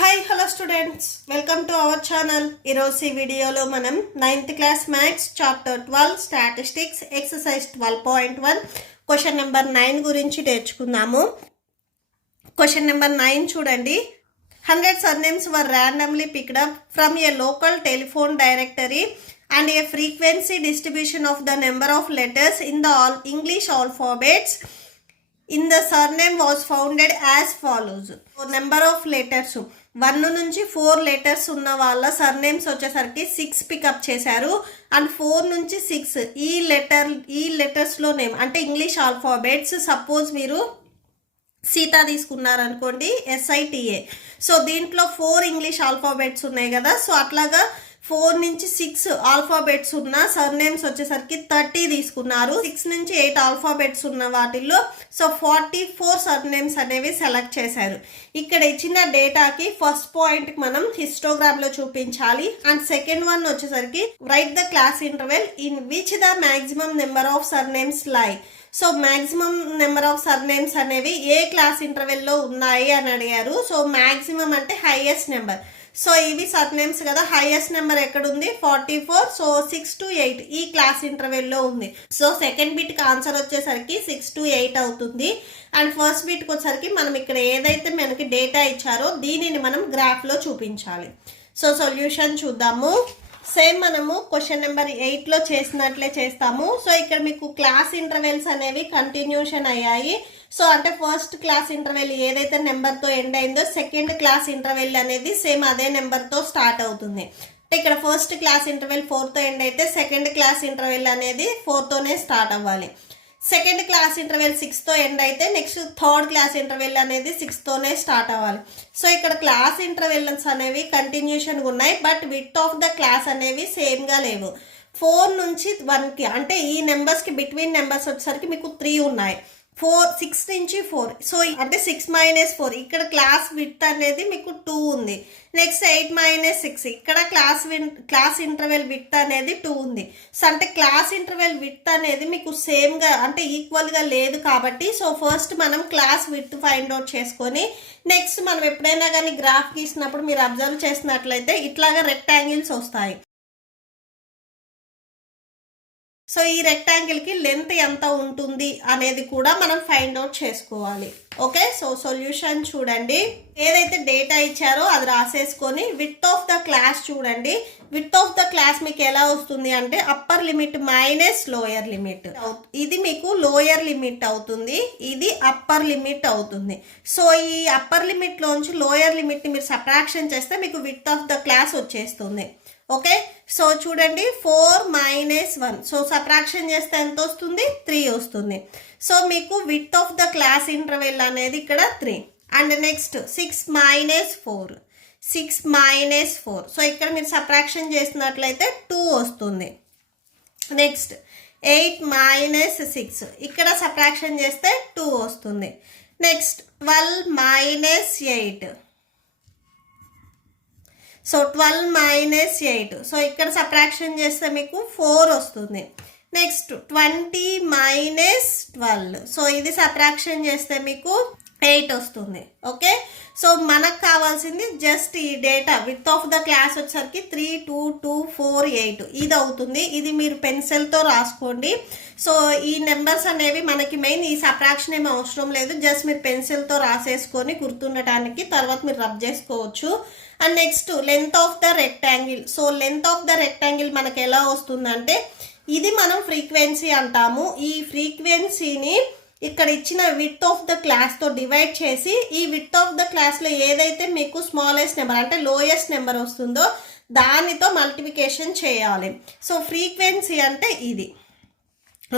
Hi hello students, welcome to our channel. ఈరోజు ఈ వీడియోలో మనం 9th class maths chapter 12 statistics exercise 12.1 question number 9 గురించి నేర్చుకుందాము. క్వశ్చన్ నెంబర్ 9 చూడండి. 100 surnames were randomly picked up from a local telephone directory and a frequency distribution of the number of letters in the English alphabets in the surname was founded as follows. Number of letters 1 నుంచి 4 letters ఉన్న వాళ్ళ surnames వచ్చేసరికి 6 pickup చేశారు. And 4 నుంచి 6 ఈ లెటర్స్లో name అంటే English alphabets. Suppose మీరు Sita తీసుకున్నారనుకోండి, SITA. So దీంట్లో 4 ఇంగ్లీష్ ఆల్ఫాబెట్స్ ఉన్నాయి కదా. సో అట్లాగా 4 నుంచి 6 ఆల్ఫాబెట్స్ ఉన్న సర్నేమ్స్ వచ్చేసరికి 30 తీసుకున్నారు. 6 నుంచి 8 ఆల్ఫాబెట్స్ ఉన్న వాటిల్లో సో 44 సర్నేమ్స్ అనేవి సెలెక్ట్ చేశారు. ఇక్కడ ఇచ్చిన డేటాకి ఫస్ట్ పాయింట్ మనం హిస్టోగ్రామ్ లో చూపించాలి. అండ్ సెకండ్ వన్ వచ్చేసరికి right the class interval in which the maximum number of surnames lie. So maximum number of surnames అనేవి ఏ క్లాస్ ఇంటర్వెల్లో ఉన్నాయి అని అడిగారు. సో మ్యాక్సిమం అంటే హైయెస్ట్ నెంబర్. సో ఇవి సర్నేమ్స్ కదా, హైయెస్ట్ నెంబర్ ఎక్కడుంది 44. సో 6 to 8 ఈ క్లాస్ ఇంటర్వెల్లో ఉంది. సో సెకండ్ బిట్కి ఆన్సర్ వచ్చేసరికి 6 to 8 అవుతుంది. అండ్ ఫస్ట్ బిట్కి వచ్చేసరికి మనం ఇక్కడ ఏదైతే మనకి డేటా ఇచ్చారో దీనిని మనం గ్రాఫ్లో చూపించాలి. సో సొల్యూషన్ చూద్దాము. సేమ్ మనము క్వశ్చన్ నెంబర్ 8లో చేసినట్లే చేస్తాము. సో ఇక్కడ మీకు క్లాస్ ఇంటర్వెల్స్ అనేవి కంటిన్యూషన్ అయ్యాయి. సో అంటే ఫస్ట్ క్లాస్ ఇంటర్వెల్ ఏదైతే నెంబర్తో ఎండ్ అయిందో సెకండ్ క్లాస్ ఇంటర్వెల్ అనేది సేమ్ అదే నెంబర్తో స్టార్ట్ అవుతుంది. ఇక్కడ ఫస్ట్ క్లాస్ ఇంటర్వెల్ 4తో ఎండ్ అయితే సెకండ్ క్లాస్ ఇంటర్వెల్ అనేది 4తోనే స్టార్ట్ అవ్వాలి. సెకండ్ క్లాస్ ఇంటర్వెల్ 6తో ఎండ్ అయితే నెక్స్ట్ థర్డ్ క్లాస్ ఇంటర్వెల్ అనేది 6తోనే స్టార్ట్ అవ్వాలి. సో ఇక్కడ క్లాస్ ఇంటర్వెల్స్ అనేవి కంటిన్యూషన్గా ఉన్నాయి, but width of the class అనేవి సేమ్గా లేవు. 4 నుంచి 1కి అంటే ఈ నెంబర్స్కి బిట్వీన్ నెంబర్స్ వచ్చేసరికి మీకు 3 ఉన్నాయి. 6 నుంచి 4 సో అంటే 6 - 4 ఇక్కడ క్లాస్ విడ్త్ అనేది మీకు 2 ఉంది. నెక్స్ట్ 8 - 6 ఇక్కడ క్లాస్ ఇంటర్వెల్ విడ్త్ అనేది 2 ఉంది. సో అంటే క్లాస్ ఇంటర్వెల్ విడ్త్ అనేది మీకు సేమ్గా అంటే ఈక్వల్గా లేదు కాబట్టి సో ఫస్ట్ మనం క్లాస్ విడ్త్ ఫైండ్ అవుట్ చేసుకొని నెక్స్ట్ మనం ఎప్పుడైనా కానీ గ్రాఫ్ గీసినప్పుడు మీరు అబ్జర్వ్ చేసినట్లయితే ఇట్లాగా రెక్టాంగిల్స్ వస్తాయి. సో ఈ రెక్టాంగిల్కి లెంత్ ఎంత ఉంటుంది అనేది కూడా మనం ఫైండ్ అవుట్ చేసుకోవాలి. ఓకే, సో సొల్యూషన్ చూడండి. ఏదైతే డేటా ఇచ్చారో అది రాసేసుకొని విడ్త్ ఆఫ్ ద క్లాస్ చూడండి. విడ్త్ ఆఫ్ ద క్లాస్ మీకు ఎలా వస్తుంది అంటే upper limit minus lower limit. ఇది మీకు లోయర్ లిమిట్ అవుతుంది, ఇది అప్పర్ లిమిట్ అవుతుంది. సో ఈ అప్పర్ లిమిట్లోంచి లోయర్ లిమిట్ని మీరు సబ్ట్రాక్షన్ చేస్తే మీకు విడ్త్ ఆఫ్ ద క్లాస్ వచ్చేస్తుంది. ఓకే, సో చూడండి 4 - 1 సో సబ్ట్రాక్షన్ చేస్తే ఎంత వస్తుంది 3 వస్తుంది. సో మీకు width of the class interval అనేది ఇక్కడ 3. అండ్ నెక్స్ట్ 6 - 4 సో ఇక్కడ మీరు సబ్ట్రాక్షన్ చేసినట్లయితే 2 వస్తుంది. నెక్స్ట్ 8 - 6 ఇక్కడ సబ్ట్రాక్షన్ చేస్తే 2 వస్తుంది. నెక్స్ట్ 12 - 8 సో 12 - 8 సో ఇక్కడ సబ్ట్రాక్షన్ చేస్తే మీకు 4 వస్తుంది. నెక్స్ట్ 20 - 12 సో ఇది సబ్ట్రాక్షన్ చేస్తే మీకు 8 వస్తుంది. ఓకే, సో మనకు కావాల్సింది జస్ట్ ఈ data width of the class వచ్చేసరికి 3 2 2 4 8 ఇది అవుతుంది. ఇది మీరు పెన్సిల్తో రాసుకోండి. సో ఈ నెంబర్స్ అనేవి మనకి మెయిన్ ఈ సబ్ట్రాక్షన్ ఏమి అవసరం లేదు, జస్ట్ మీరు పెన్సిల్తో రాసేసుకొని గుర్తుండటానికి తర్వాత మీరు రబ్ చేసుకోవచ్చు. And next length of the rectangle. So length of the rectangle మనకి ఎలా వస్తుందంటే ఇది మనం ఫ్రీక్వెన్సీ అంటాము. ఈ ఫ్రీక్వెన్సీని ఇక్కడ ఇచ్చిన విడ్త్ ఆఫ్ ద క్లాస్తో డివైడ్ చేసి ఈ విడ్త్ ఆఫ్ ద క్లాస్లో ఏదైతే మీకు స్మాలెస్ట్ నెంబర్ అంటే లోయెస్ట్ నెంబర్ వస్తుందో దానితో మల్టిప్లికేషన్ చేయాలి. సో ఫ్రీక్వెన్సీ అంటే ఇది.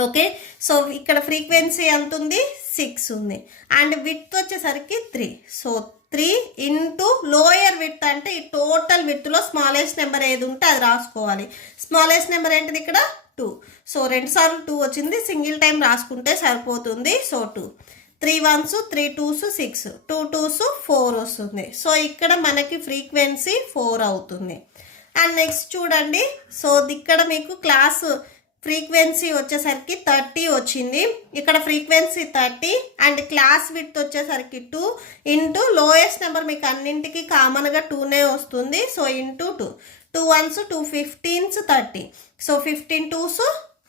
ఓకే, సో ఇక్కడ ఫ్రీక్వెన్సీ ఎంత ఉంది 6 ఉంది. అండ్ విడ్త్ వచ్చేసరికి 3. సో 3 ఇంటూ లోయర్ విడ్త్ అంటే ఈ టోటల్ విడ్త్లో స్మాలెస్ట్ నెంబర్ ఏది ఉంటే అది రాసుకోవాలి. స్మాలెస్ట్ నెంబర్ ఏంటిది ఇక్కడ 2. సో 2 సార్లు 2 వచ్చింది, సింగిల్ టైం రాసుకుంటే సరిపోతుంది. సో 2 3 1s 3 2s 6 2 2s 4 వస్తుంది. సో ఇక్కడ మనకి ఫ్రీక్వెన్సీ 4 అవుతుంది. అండ్ నెక్స్ట్ చూడండి, సో ఇక్కడ మీకు క్లాస్ ఫ్రీక్వెన్సీ వచ్చేసరికి 30 వచ్చింది. ఇక్కడ ఫ్రీక్వెన్సీ 30 అండ్ క్లాస్ విడ్త్ వచ్చేసరికి 2 ఇంటూ లోయెస్ట్ నెంబర్ మీకు అన్నింటికి కామన్గా 2నే వస్తుంది. So into 2, 2 1s 2 15s 30. So 15 2s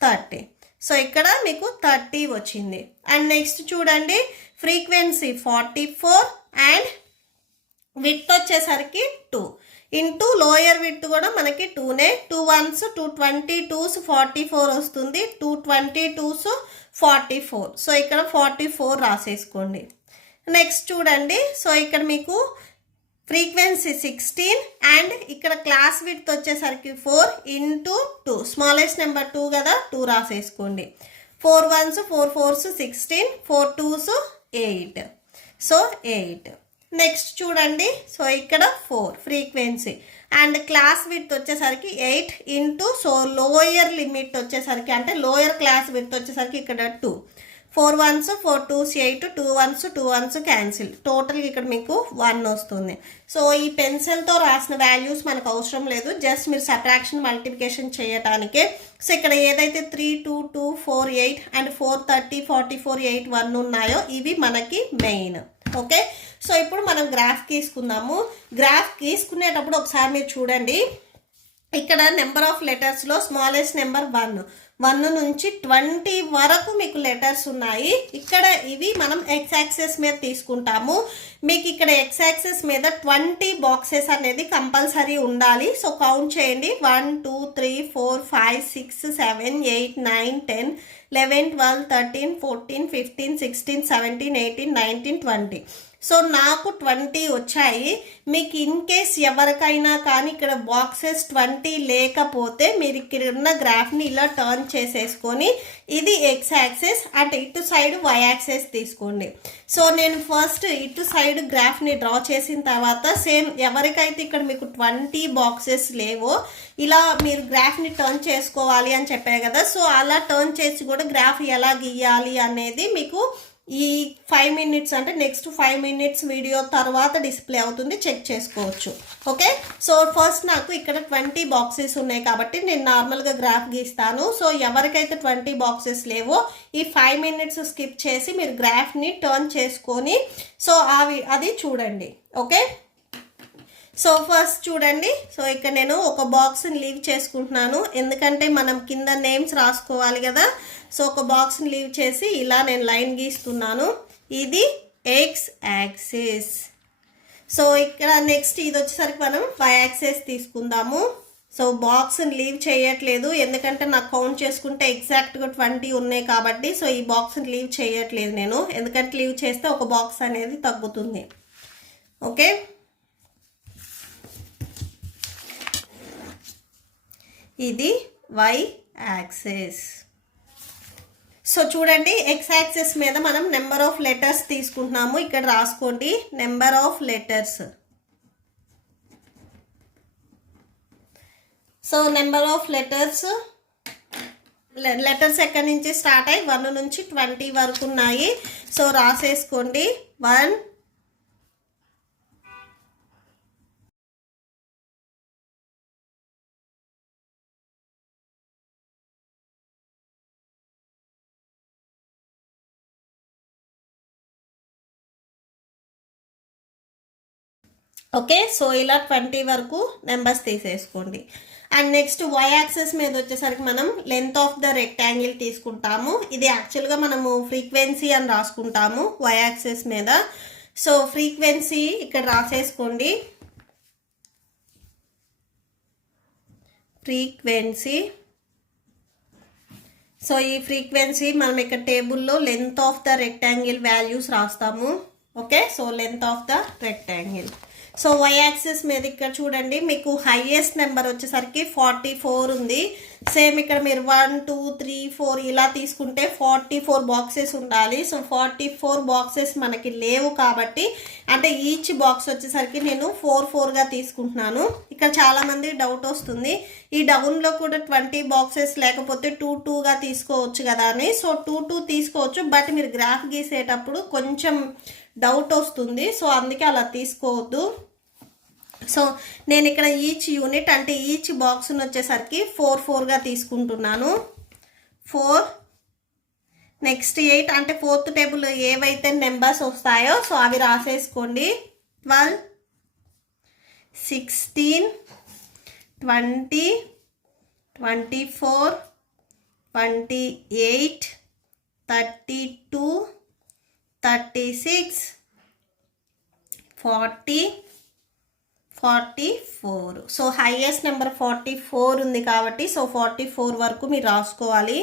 30. So ఇక్కడ మీకు 30 వచ్చింది. అండ్ నెక్స్ట్ చూడండి ఫ్రీక్వెన్సీ 44 అండ్ విడ్త్ వచ్చేసరికి 2 ఇంటూ లోయర్ విడ్త్ కూడా మనకి 2నే. 2 1s 2 22s 44 వస్తుంది. 2 22s 44. సో ఇక్కడ 44 రాసేసుకోండి. నెక్స్ట్ చూడండి సో ఇక్కడ మీకు ఫ్రీక్వెన్సీ 16 అండ్ ఇక్కడ క్లాస్ విడ్త్ వచ్చేసరికి 4 ఇంటూ 2 స్మాలెస్ట్ నెంబర్ 2 కదా 2 రాసేసుకోండి. 4 1s 4 4s 16, 4 2s 8. So 8. Next చూడండి సో ఇక్కడ 4 ఫ్రీక్వెన్సీ అండ్ క్లాస్ విడ్త్ వచ్చేసరికి 8 ఇంటూ సో లోయర్ లిమిట్ వచ్చేసరికి అంటే లోయర్ క్లాస్ విడ్త్ వచ్చేసరికి ఇక్కడ 2. 4 1s 4 2s 8, 2 1s 2 1s cancel. టోటల్గా ఇక్కడ మీకు 1 వస్తుంది. సో ఈ పెన్సిల్తో రాసిన వాల్యూస్ మనకు అవసరం లేదు, జస్ట్ మీరు సబ్ట్రాక్షన్ మల్టిప్లికేషన్ చేయటానికే. సో ఇక్కడ ఏదైతే 3 2 2 4 8 అండ్ 4 30 44 8 1 ఉన్నాయో ఇవి మనకి మెయిన్. ఓకే సో ఇప్పుడు మనం గ్రాఫ్ గీసుకుందాము. గ్రాఫ్ గీసుకునేటప్పుడు ఒకసారి మీరు చూడండి ఇక్కడ నెంబర్ ఆఫ్ లెటర్స్లో స్మాలెస్ట్ నెంబర్ 1 నుంచి 20 వరకు మీకు లెటర్స్ ఉన్నాయి. ఇక్కడ ఇవి మనం ఎక్స్ యాక్సెస్ మీద తీసుకుంటాము. మీకు ఇక్కడ ఎక్స్ యాక్సెస్ మీద 20 బాక్సెస్ అనేది కంపల్సరీ ఉండాలి. సో కౌంట్ చేయండి 1 2 3 4 5 6 7 8 9 10 11 12 13 14 15 16 17 18 19 20. సో నాకు 20 వచ్చాయి. మీకు ఇన్ కేస్ ఎవరికైనా కానీ ఇక్కడ బాక్సెస్ 20 లేకపోతే మీరు ఇక్కడ ఉన్న గ్రాఫ్ని ఇలా టర్న్ చేసేసుకొని ఇది ఎక్స్ యాక్సెస్ అంటే ఇటు సైడ్ వై యాక్సెస్ తీసుకోండి. సో నేను ఫస్ట్ ఇటు సైడ్ గ్రాఫ్ని డ్రా చేసిన తర్వాత సేమ్ ఎవరికైతే ఇక్కడ మీకు 20 బాక్సెస్ లేవో ఇలా మీరు గ్రాఫ్ని టర్న్ చేసుకోవాలి అని చెప్పారు కదా. సో అలా టర్న్ చేసి కూడా గ్రాఫ్ ఎలా గీయాలి అనేది మీకు ఈ 5 minutes అంటే నెక్స్ట్ 5 minutes వీడియో తర్వాత డిస్ప్లే అవుతుంది, చెక్ చేసుకోవచ్చు. ఓకే సో ఫస్ట్ నాకు ఇక్కడ 20 బాక్సెస్ ఉన్నాయి కాబట్టి నేను నార్మల్గా గ్రాఫ్ గీస్తాను. సో ఎవరికైతే 20 బాక్సెస్ లేవో ఈ 5 minutes స్కిప్ చేసి మీరు గ్రాఫ్ని టర్న్ చేసుకొని సో అది చూడండి. ఓకే సో ఫస్ట్ చూడండి సో ఇక్కడ నేను ఒక బాక్స్ని లీవ్ చేసుకుంటున్నాను ఎందుకంటే మనం కింద నేమ్స్ రాసుకోవాలి కదా. సో ఒక బాక్స్ని లీవ్ చేసి ఇలా నేను లైన్ గీస్తున్నాను. ఇది ఎక్స్ యాక్సిస్. సో ఇక్కడ నెక్స్ట్ ఇది వచ్చేసరికి మనం వై యాక్సిస్ తీసుకుందాము. సో బాక్స్ని లీవ్ చేయట్లేదు ఎందుకంటే నాకు కౌంట్ చేసుకుంటే ఎగ్జాక్ట్గా 20 ఉన్నాయి కాబట్టి. సో ఈ బాక్స్ని లీవ్ చేయట్లేదు నేను ఎందుకంటే లీవ్ చేస్తే ఒక బాక్స్ అనేది తగ్గుతుంది. ఓకే ఇది వై యాక్సిస్. సో చూడండి ఎక్స్ యాక్సిస్ మీద మనం నెంబర్ ఆఫ్ లెటర్స్ తీసుకుంటున్నాము. ఇక్కడ రాసుకోండి number of letters. So number of letters ఎక్కడి నుంచి స్టార్ట్ అయ్యి 1 నుంచి 20 వరకు ఉన్నాయి. సో రాసేసుకోండి 1 ఓకే సో ఇలా 20 వరకు నెంబర్స్ తీసేసుకోండి. అండ్ నెక్స్ట్ వై యాక్సిస్ మీద వచ్చేసరికి మనం లెంత్ ఆఫ్ ద రెక్టాంగిల్ తీసుకుంటాము. ఇది యాక్చువల్గా మనము ఫ్రీక్వెన్సీ అని రాసుకుంటాము వై యాక్సిస్ మీద. సో ఫ్రీక్వెన్సీ ఇక్కడ రాసేసుకోండి. ఫ్రీక్వెన్సీ సో ఈ ఫ్రీక్వెన్సీ మనం ఇక్కడ టేబుల్లో length of the rectangle values రాస్తాము. Okay so length of the rectangle. So why axis మీద ఇక్కడ చూడండి మీకు హైయెస్ట్ నెంబర్ వచ్చేసరికి 44 ఉంది. సేమ్ ఇక్కడ మీరు 1 2 3 4 ఇలా తీసుకుంటే 44 బాక్సెస్ ఉండాలి. సో 44 బాక్సెస్ మనకి లేవు కాబట్టి అంటే ఈచ్ బాక్స్ వచ్చేసరికి నేను 4 4గా తీసుకుంటున్నాను. ఇక్కడ చాలామంది డౌట్ వస్తుంది ఈ డౌన్లో కూడా 20 బాక్సెస్ లేకపోతే 2 2గా తీసుకోవచ్చు కదా అని. సో 2 2 తీసుకోవచ్చు బట్ మీరు గ్రాఫ్ గీసేటప్పుడు కొంచెం డౌట్ వస్తుంది. సో అందుకే అలా తీసుకోవద్దు. సో నేను ఇక్కడ ఈచ్ యూనిట్ అంటే ఈచ్ బాక్స్ని వచ్చేసరికి 4 4గా తీసుకుంటున్నాను. 4 నెక్స్ట్ 8 అంటే ఫోర్త్ టేబుల్ ఏవైతే నెంబర్స్ వస్తాయో సో అవి రాసేసుకోండి. 12 16 20 24 28 32 36 40 44. సో హైయెస్ట్ నెంబర్ 44 ఉంది కాబట్టి సో 44 వరకు మీరు రాసుకోవాలి.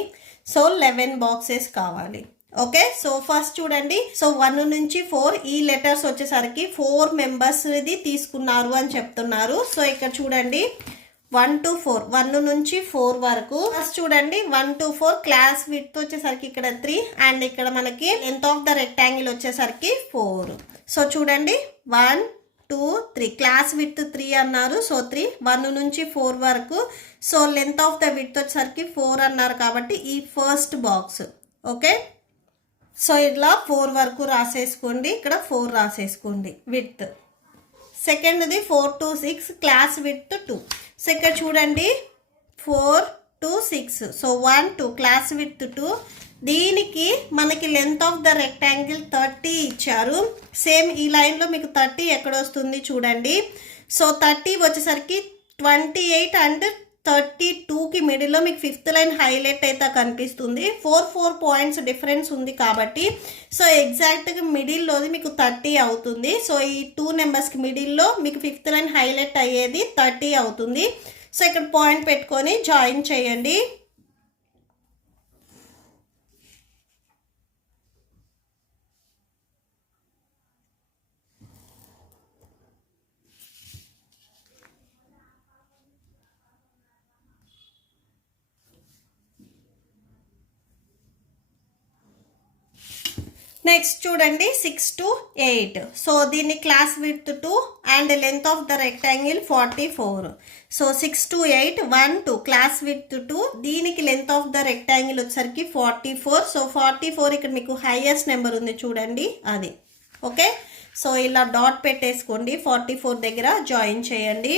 సో 11 బాక్సెస్ కావాలి. ఓకే, సో ఫస్ట్ చూడండి. సో 1 నుంచి 4 ఈ లెటర్స్ వచ్చేసరికి 4 మెంబర్స్ ఇది తీసుకున్నారు అని చెప్తున్నారు. సో ఇక్కడ చూడండి 1 to 4, 1 నుంచి 4 వరకు. ఫస్ట్ చూడండి 1 to 4 క్లాస్ విడ్త్ వచ్చేసరికి ఇక్కడ 3 అండ్ ఇక్కడ మనకి లెంత్ ఆఫ్ ద రెక్టాంగిల్ వచ్చేసరికి 4. సో చూడండి 1 2 3 క్లాస్ విడ్త్ 3 అన్నారు. సో 3 1 నుంచి 4 వరకు. So length of the width వచ్చేసరికి 4 అన్నారు కాబట్టి ఈ ఫస్ట్ బాక్స్. ఓకే, సో ఇట్లా 4 వరకు రాసేసుకోండి. ఇక్కడ 4 రాసేసుకోండి విడ్త్. సెకండ్ది 4 to 6 క్లాస్ విడ్త్ 2. సో ఇక్కడ చూడండి 4 to 6. So 1 2 class width 2. దీనికి మనకి లెంత్ ఆఫ్ ద రెక్టాంగిల్ 30 ఇచ్చారు. సేమ్ ఈ లైన్లో మీకు 30 ఎక్కడ వస్తుంది చూడండి. సో 30 వచ్చేసరికి 28 అండ్ 32కి మిడిల్లో మీకు 5th లైన్ హైలైట్ అయితే కనిపిస్తుంది. 4 పాయింట్స్ డిఫరెన్స్ ఉంది కాబట్టి సో ఎగ్జాక్ట్గా మిడిల్లోది మీకు 30 అవుతుంది. సో ఈ 2 నెంబర్స్కి మిడిల్లో మీకు 5th లైన్ హైలైట్ అయ్యేది 30 అవుతుంది. సో ఇక్కడ పాయింట్ పెట్టుకొని జాయిన్ చేయండి. నెక్స్ట్ చూడండి 6 to 8. సో దీన్ని class width 2 and length of the rectangle 44. So 6 to 8 1 2 class width 2. దీనికి లెంత్ ఆఫ్ ద రెక్టాంగిల్ వచ్చేసరికి 44. సో 44 ఇక్కడ మీకు హైయెస్ట్ నెంబర్ ఉంది చూడండి అది. ఓకే, సో ఇలా డాట్ పెట్టేసుకోండి. 44 దగ్గర జాయిన్ చేయండి.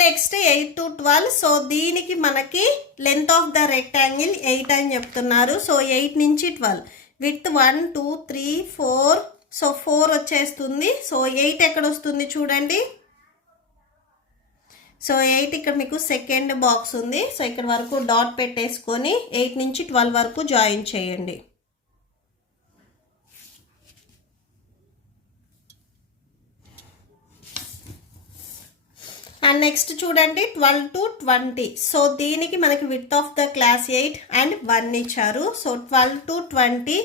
Next 8 to 12. సో దీనికి మనకి లెంత్ ఆఫ్ ద రెక్టాంగిల్ 8 అని చెప్తున్నారు. సో 8 నుంచి 12 విత్ 1 2 3 4. సో 4 వచ్చేస్తుంది. సో 8 ఎక్కడ వస్తుంది చూడండి. సో 8 ఇక్కడ మీకు సెకండ్ బాక్స్ ఉంది. సో ఇక్కడ వరకు డాట్ పెట్టేసుకొని 8 నుంచి 12 వరకు జాయిన్ చేయండి. అండ్ నెక్స్ట్ చూడండి 12 to 20. సో దీనికి మనకి width of the class 8 and 1 ఇచ్చారు. సో 12 to 20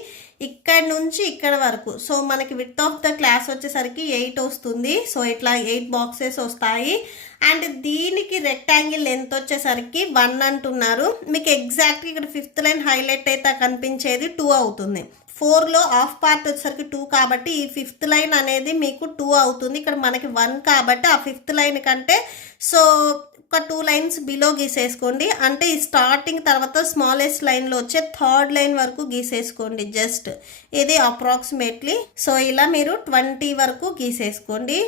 ఇక్కడ నుంచి ఇక్కడ వరకు. సో మనకి విడ్త్ ఆఫ్ ద క్లాస్ వచ్చేసరికి 8 వస్తుంది. సో ఇట్లా 8 బాక్సెస్ వస్తాయి. అండ్ దీనికి రెక్టాంగిల్ లెంత్ వచ్చేసరికి 1 అంటున్నారు. మీకు ఎగ్జాక్ట్గా ఇక్కడ 5th లైన్ హైలైట్ అయితే కనిపించేది 2 అవుతుంది. 4లో హాఫ్ పార్ట్ వచ్చేసరికి 2 కాబట్టి ఈ 5th లైన్ అనేది మీకు 2 అవుతుంది. ఇక్కడ మనకి 1 కాబట్టి ఆ 5th లైన్ కంటే సో ఒక 2 లైన్స్ బిలో గీసేసుకోండి. అంటే ఈ స్టార్టింగ్ తర్వాత స్మాలెస్ట్ లైన్లో వచ్చే 3rd లైన్ వరకు గీసేసుకోండి జస్ట్. ఇది అప్రాక్సిమేట్లీ. సో ఇలా మీరు 20 వరకు గీసేసుకోండి.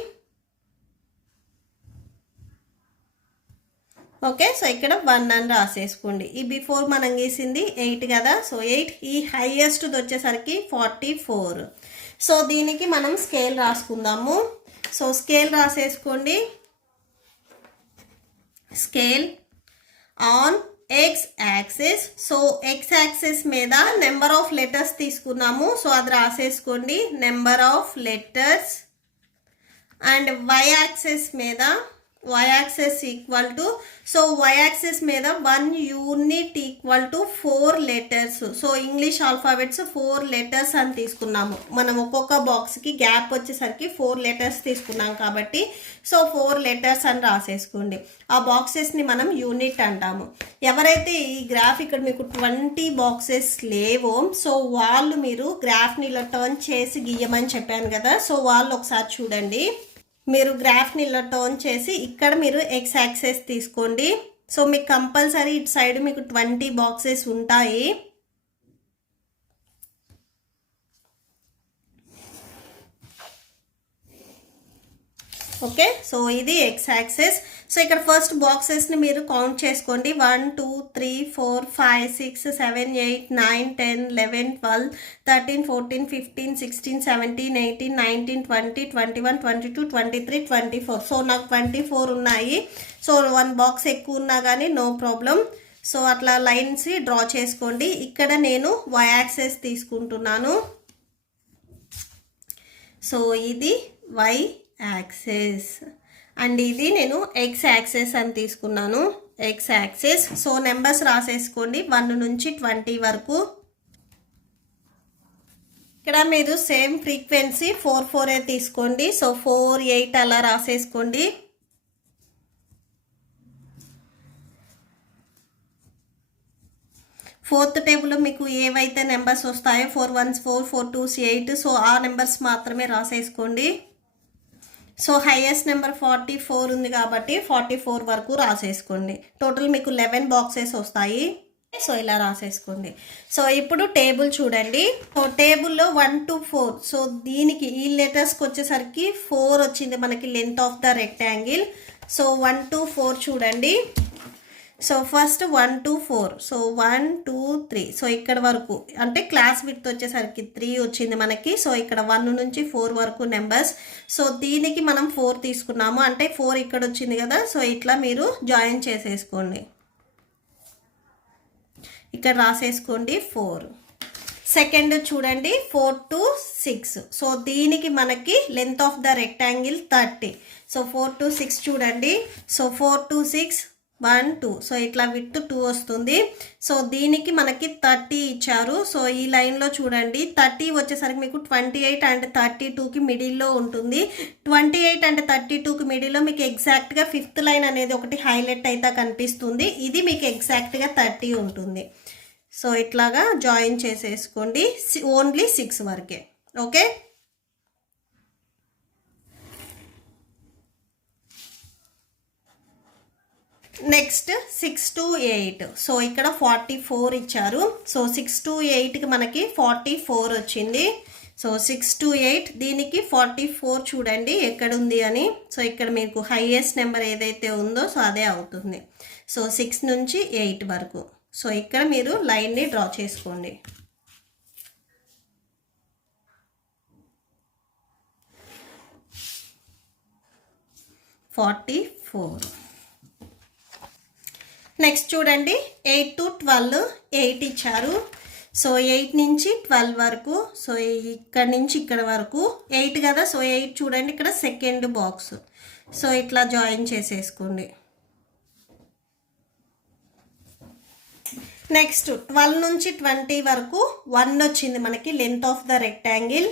ఓకే, సో ఇక్కడ 1 అని రాసేసుకోండి. ఈ బిఫోర్ మనం గీసింది 8 కదా. సో 8 ఈ హైయెస్ట్ వచ్చేసరికి 44. సో దీనికి మనం స్కేల్ రాసుకుందాము. సో స్కేల్ రాసేసుకోండి. Scale on X axis. So X axis మీద నెంబర్ ఆఫ్ లెటర్స్ తీసుకున్నాము. సో అది రాసేసుకోండి number of letters. And why axis మీద y axis equal to, so y axis మీద 1 unit equal to 4 letters. So English alphabets 4 letters అని తీసుకున్నాము. మనం ఒక్కొక్క బాక్స్కి గ్యాప్ వచ్చేసరికి 4 లెటర్స్ తీసుకున్నాం కాబట్టి సో 4 లెటర్స్ అని రాసేసుకోండి. ఆ బాక్సెస్ని మనం యూనిట్ అంటాము. ఎవరైతే ఈ గ్రాఫ్ ఇక్కడ మీకు 20 బాక్సెస్ లేవో సో వాళ్ళు మీరు గ్రాఫ్ని ఇలా టర్న్ చేసి గీయమని చెప్పాను కదా. సో వాళ్ళు ఒకసారి చూడండి. మీరు గ్రాఫ్ని ఇలా టర్న్ చేసి ఇక్కడ మీరు ఎక్స్ యాక్సెస్ తీసుకోండి. సో మీకు కంపల్సరీ ఇటు సైడ్ మీకు 20 బాక్సెస్ ఉంటాయి. ఓకే, సో ఇది x యాక్సెస్. సో ఇక్కడ ఫస్ట్ బాక్సెస్ని మీరు కౌంట్ చేసుకోండి. 1 2 3 4 5 6 7 8 9 10 11 12 13 14 15 16 17 18 19 20 21 22 23 24. సో నాకు 24 ఉన్నాయి. సో 1 బాక్స్ ఎక్కువ ఉన్నా కానీ నో ప్రాబ్లం. సో అట్లా లైన్స్ డ్రా చేసుకోండి. ఇక్కడ నేను y యాక్సెస్ తీసుకుంటున్నాను. సో ఇది y యాక్సెస్ అండ్ ఇది నేను x యాక్సెస్ అని తీసుకున్నాను. x access. సో నెంబర్స్ రాసేసుకోండి 1 నుంచి 20 వరకు. ఇక్కడ మీరు సేమ్ ఫ్రీక్వెన్సీ 4 4 తీసుకోండి. సో 4 8 అలా రాసేసుకోండి. ఫోర్త్ టేబుల్ మీకు ఏవైతే నెంబర్స్ వస్తాయో 4 1s 4 4 2s 8. సో ఆ నెంబర్స్ మాత్రమే రాసేసుకోండి. సో హైయెస్ట్ నెంబర్ 44 ఉంది కాబట్టి 44 వరకు రాసేసుకోండి. టోటల్ మీకు 11 బాక్సెస్ వస్తాయి. సో ఇలా రాసేసుకోండి. సో ఇప్పుడు టేబుల్ చూడండి. సో టేబుల్లో 1 to 4. సో దీనికి ఈ లెటర్స్కి వచ్చేసరికి 4 వచ్చింది మనకి length of the rectangle. So 1 to 4 చూడండి. So first 1 to 4. So 1 2 3. So ఇక్కడ వరకు అంటే క్లాస్ విడ్త్ వచ్చేసరికి 3 వచ్చింది మనకి. సో ఇక్కడ 1 నుంచి 4 వరకు నెంబర్స్. సో దీనికి మనం 4 తీసుకున్నాము అంటే 4 ఇక్కడ వచ్చింది కదా. సో ఇట్లా మీరు జాయిన్ చేసేసుకోండి. ఇక్కడ రాసేసుకోండి 4. సెకండ్ చూడండి 4 to 6. సో దీనికి మనకి length of the rectangle 30. So 4 to 6 చూడండి. So 4 to 6 1 2. సో ఇట్లా విత్ 2 వస్తుంది. సో దీనికి మనకి 30 ఇచ్చారు. సో ఈ లైన్లో చూడండి 30 వచ్చేసరికి మీకు 28 అండ్ 32కి మిడిల్లో ఉంటుంది. 28 అండ్ 32కి మిడిల్లో మీకు ఎగ్జాక్ట్గా 5th లైన్ అనేది ఒకటి హైలైట్ అయితే కనిపిస్తుంది. ఇది మీకు ఎగ్జాక్ట్గా 30 ఉంటుంది. సో ఇట్లాగా జాయిన్ చేసేసుకోండి. ఓన్లీ 6 వరకే. Okay, next 6 to 8. సో ఇక్కడ 44 ఇచ్చారు. సో 6 to 8కి మనకి 44 వచ్చింది. సో 6 to 8 దీనికి 44 చూడండి ఎక్కడుంది అని. సో ఇక్కడ మీకు హైయెస్ట్ నెంబర్ ఏదైతే ఉందో సో అదే అవుతుంది. సో 6 నుంచి 8 వరకు. సో ఇక్కడ మీరు లైన్ని డ్రా చేసుకోండి. 44. నెక్స్ట్ చూడండి 8 to 12. 8 ఇచ్చారు. సో 8 నుంచి 12 వరకు. సో ఇక్కడ నుంచి ఇక్కడ వరకు 8 కదా. సో 8 చూడండి ఇక్కడ సెకండ్ బాక్స్. సో ఇట్లా జాయిన్ చేసేసుకోండి. నెక్స్ట్ 12 నుంచి 20 వరకు 1 వచ్చింది మనకి length of the rectangle.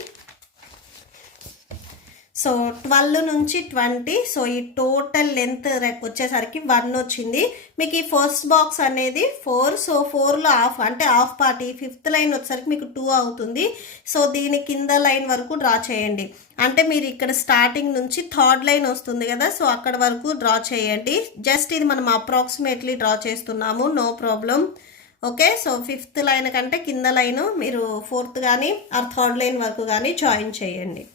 So 12 నుంచి 20. సో ఈ టోటల్ లెంత్ వచ్చేసరికి 1 వచ్చింది. మీకు ఈ ఫస్ట్ బాక్స్ అనేది 4. సో 4లో హాఫ్ అంటే హాఫ్ పార్ట్. ఈ 5th లైన్ వచ్చేసరికి మీకు 2 అవుతుంది. సో దీని కింద లైన్ వరకు డ్రా చేయండి. అంటే మీరు ఇక్కడ స్టార్టింగ్ నుంచి 3rd లైన్ వస్తుంది కదా. సో అక్కడ వరకు డ్రా చేయండి. జస్ట్ ఇది మనం అప్రాక్సిమేట్లీ డ్రా చేస్తున్నాము, no problem. Okay, so 5th line కంటే కింద లైన్ మీరు 4th కానీ ఆర్ 3rd లైన్ వరకు కానీ జాయిన్ చేయండి.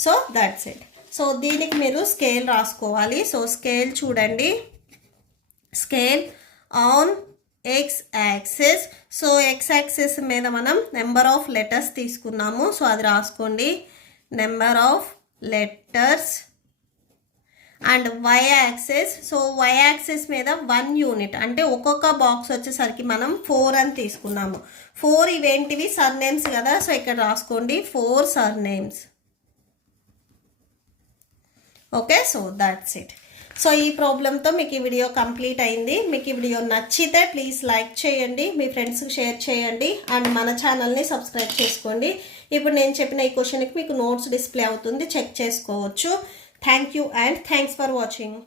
So that's it. సో దీనికి మీరు స్కేల్ రాసుకోవాలి. సో స్కేల్ చూడండి. Scale on X axis. So X axis మీద మనం నెంబర్ ఆఫ్ లెటర్స్ తీసుకున్నాము. సో అది రాసుకోండి. Number of letters. And why axis. So why axis మీద 1 యూనిట్ అంటే ఒక్కొక్క బాక్స్ వచ్చేసరికి మనం 4 అని తీసుకున్నాము. 4 ఇవేంటివి సర్నేమ్స్ కదా. సో ఇక్కడ రాసుకోండి 4 surnames. Okay, so that's it. So ఈ ప్రాబ్లంతో మీకు ఈ వీడియో కంప్లీట్ అయింది. మీకు ఈ వీడియో నచ్చితే ప్లీజ్ లైక్ చేయండి, మీ ఫ్రెండ్స్కి షేర్ చేయండి అండ్ మన ఛానల్ని సబ్స్క్రైబ్ చేసుకోండి. ఇప్పుడు నేను చెప్పిన ఈ క్వశ్చన్కి మీకు నోట్స్ డిస్ప్లే అవుతుంది, చెక్ చేసుకోవచ్చు. Thank you and thanks for watching.